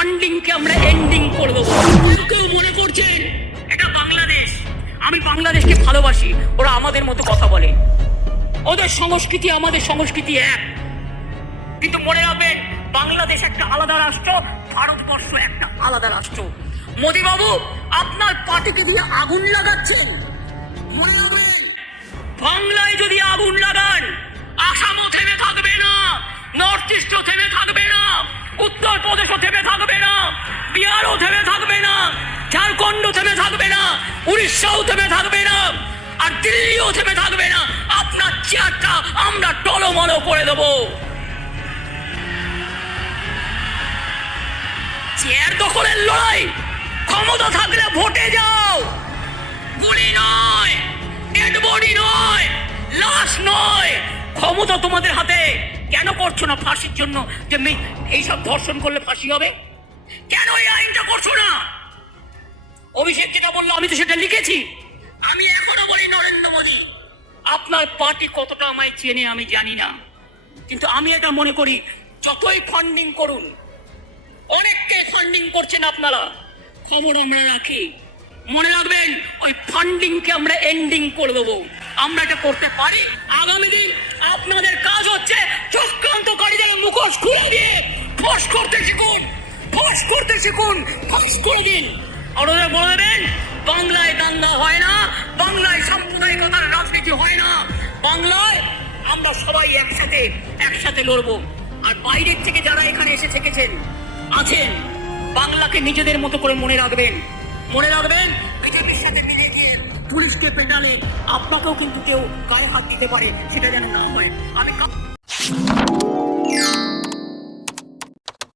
ফান্ডিংকে আমরা এন্ডিং করে দেবো। কেউ মনে করছেন এটা বাংলাদেশ, আমি বাংলাদেশকে ভালোবাসি, ওরা আমাদের মতো কথা বলে, ওদের সংস্কৃতি আমাদের সংস্কৃতি এক। কিন্তু মনে রাখবেন, বাংলাদেশ একটা আলাদা রাষ্ট্র, ভারতবর্ষ একটা আলাদা রাষ্ট্র। মোদী বাবু, আপনার পার্টিকে দিয়ে আগুন লাগাচ্ছেন। মনে রাখবেন, বাংলায় যদি আগুন লাগান, আসামও থেমে থাকবে না, নর্থ ইস্টও থেমে থাকবে না, উত্তরপ্রদেশও থেমে থাকবে না, বিহারও থেমে থাকবে না, ঝাড়খণ্ডও থেমে থাকবে না, উড়িষ্যাও থেমে থাকবে না, আর দিল্লিও থেমে থাকবে না। আপনার চেয়ারটা আমরা টলমল করে দেবো। চেয়ার দখলের লড়াই, ক্ষমতা থাকলে ভোটে যাও, গুলি নয়, ডেড বডি নয়, লাশ নয়, ক্ষমতা তোমাদের হাতে। কেন করছো না ফাঁসির জন্য, যে এইসব ধর্ষণ করলে ফাঁসি হবে? কেন এই আইনটা করছো না? অভিষেক যেটা বললো আমি তো সেটা লিখেছি। আমি এখনো বলি, নরেন্দ্র মোদী, আপনার পার্টি কতটা আমায় চেনে আমি জানি না, কিন্তু আমি এটা মনে করি, যতই ফান্ডিং করুন, অনেককে ফান্ডিং করছেন আপনারা, খবর আমরা রাখি। মনে রাখবেন, ওই ফান্ডিংকে আমরা এন্ডিং করে দেবো। আমরা এটা করতে পারি। আগামী দিন আপনাদের কাজ হচ্ছে চক্রান্তকারীদের মুখোশ খুলে দিয়ে ফস করতে শিখুন, ফস করতে শিখুন, ফস করে দিন। আর ওদের বলে দেবেন, বাংলায় দাঙ্গা হয় না, বাংলায় সাম্প্রদায়িকতার রাজনীতি হয় না, বাংলায় আমরা সবাই একসাথে লড়বো। আর বাইরের থেকে যারা এখানে এসে থেকেছেন আছেন, বাংলাকে নিজেদের মতো করে মনে রাখবেন। বিজেপির সাথে মিলে গিয়ে পুলিশকে পেটালে আপনাকেও কিন্তু কেউ গায়ে হাত দিতে পারে, সেটা যেন না হয়। আমি